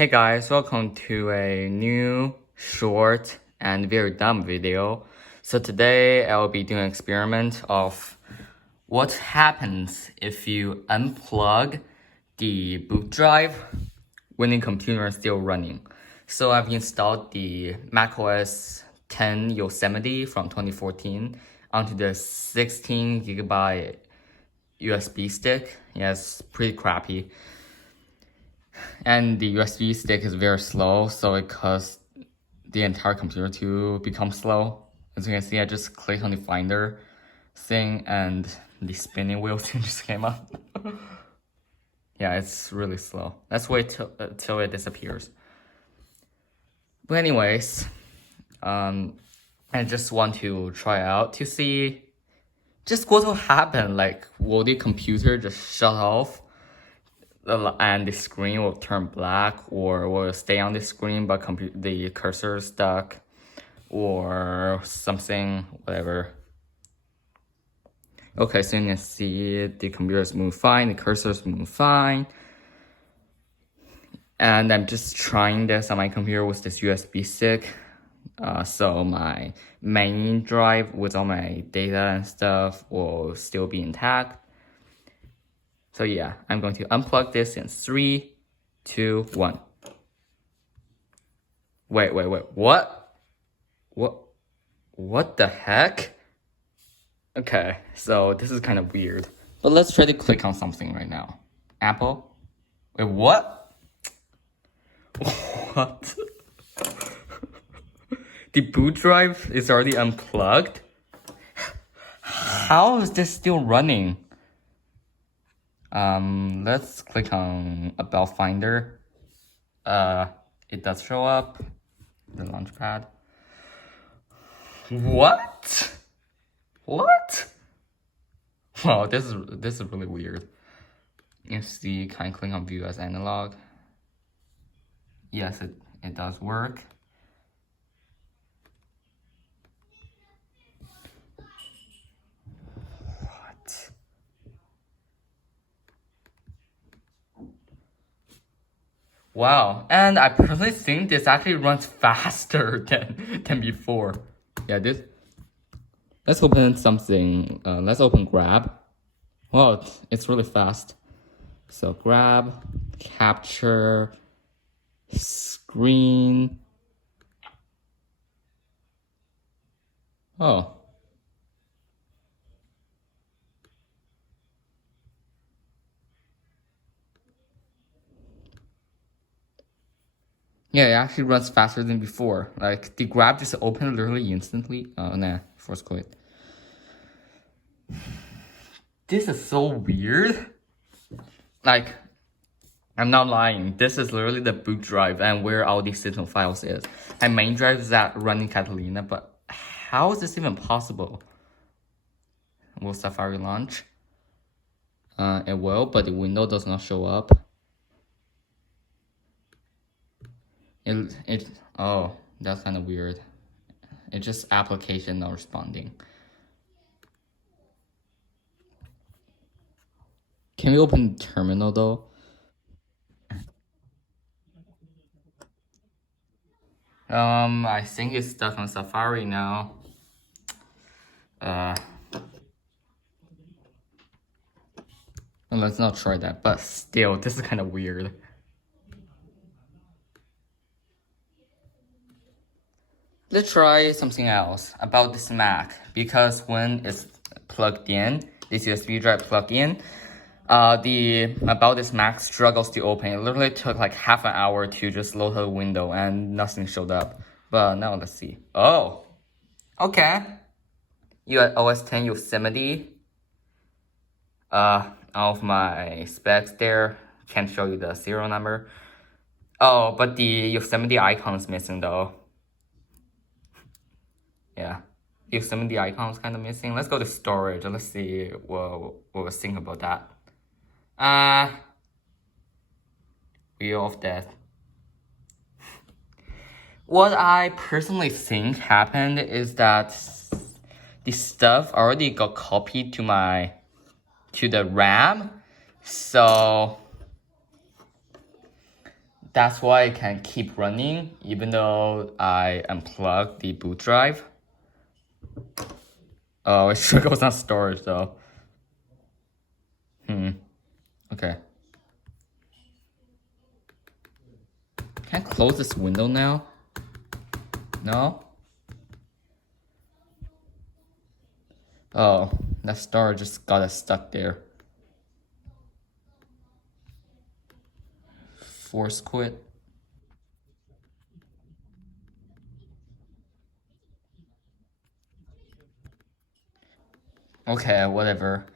Hey guys, welcome to a new short and very dumb video. So today I'll be doing an experiment of what happens if you unplug the boot drive when the computer is still running. So I've installed the macOS 10 Yosemite from 2014 onto the 16 gigabyte USB stick. Yeah, it's pretty crappy. And the USB stick is very slow, so it caused the entire computer to become slow. As you can see, I just clicked on the Finder thing and the spinning wheel thing just came up. Yeah, it's really slow. Let's wait till it disappears. But anyways, I just want to try out to see just what will happen. Like, will the computer just shut off and the screen will turn black, or will stay on the screen but the cursor is stuck, or something, whatever. Okay, so you can see the computers move fine, the cursors move fine. And I'm just trying this on my computer with this USB stick. So my main drive with all my data and stuff will still be intact. So yeah, I'm going to unplug this in 3, 2, 1. Wait, what? What the heck? Okay, so this is kind of weird. But let's try to click on something right now. Apple? Wait, what? What? The boot drive is already unplugged? How is this still running? Let's click on About Finder. It does show up, the launchpad. What? Wow, this is really weird. You see, can I click on View as Analog? Yes, it does work. What? Wow, and I personally think this actually runs faster than before. Yeah, this. Let's open something. Let's open Grab. Wow, it's really fast. So Grab, capture, screen. Oh. Yeah, it actually runs faster than before. Like, the Grab just opened literally instantly. Oh, nah, force quit. This is so weird. Like, I'm not lying. This is literally the boot drive and where all these system files is. And main drive is that running Catalina, but how is this even possible? Will Safari launch? It will, but the window does not show up. Oh, that's kind of weird. It's just application not responding. Can we open terminal though? I think it's stuck on Safari now. Let's not try that, but still, this is kind of weird. Let's try something else about this Mac, because when it's plugged in, this USB drive plugged in, about this Mac struggles to open. It literally took like half an hour to just load a window and nothing showed up. But now let's see. Oh, okay. You got OS 10 Yosemite. All of my specs there. Can't show you the serial number. Oh, but the Yosemite icon is missing though. Yeah, Yosemite icon is kind of missing. Let's go to storage. Let's see what we think about that. Wheel of Death. What I personally think happened is that the stuff already got copied to the RAM, so that's why it can keep running even though I unplug the boot drive. Oh, it sure goes on storage though. Okay. Can I close this window now? No? Oh, that star just got us stuck there. Force quit. Okay, whatever.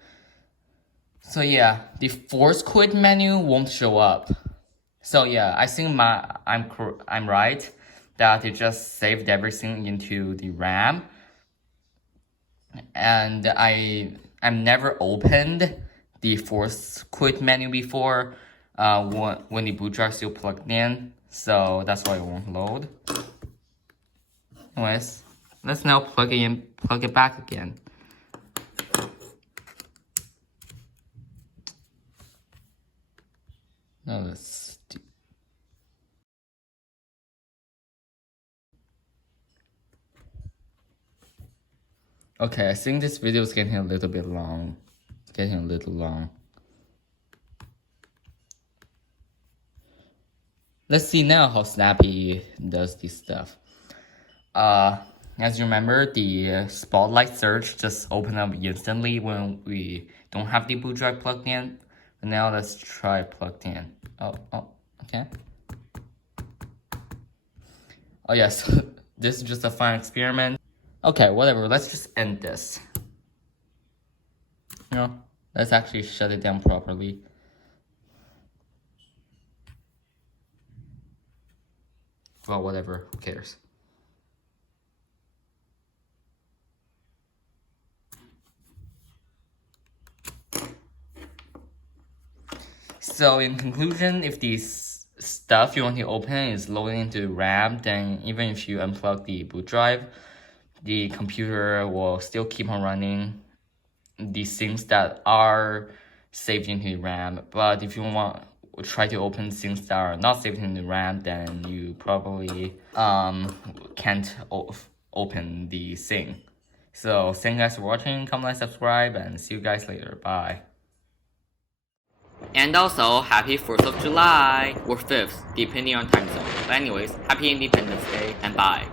So yeah, the force quit menu won't show up. So yeah, I think I'm right that it just saved everything into the RAM, and I'm never opened the force quit menu before when the boot drive is still plugged in, so that's why it won't load. Anyways, let's now plug it back again. No, let's do. Okay, I think this video is getting a little bit long. It's getting a little long. Let's see now how Snappy does this stuff. As you remember, the spotlight search just opened up instantly when we don't have the boot drive plugged in. But now let's try plugged in. Oh, okay. Oh yes, this is just a fun experiment. Okay, whatever, let's just end this. Let's actually shut it down properly. Well, whatever, who cares? So in conclusion, if this stuff you want to open is loading into RAM, then even if you unplug the boot drive, the computer will still keep on running these things that are saved into RAM. But if you want try to open things that are not saved in the RAM, then you probably can't open the thing. So thank you guys for watching, comment, like, subscribe, and see you guys later. Bye. And also, happy 4th of July, or 5th, depending on time zone. But anyways, happy Independence Day, and bye.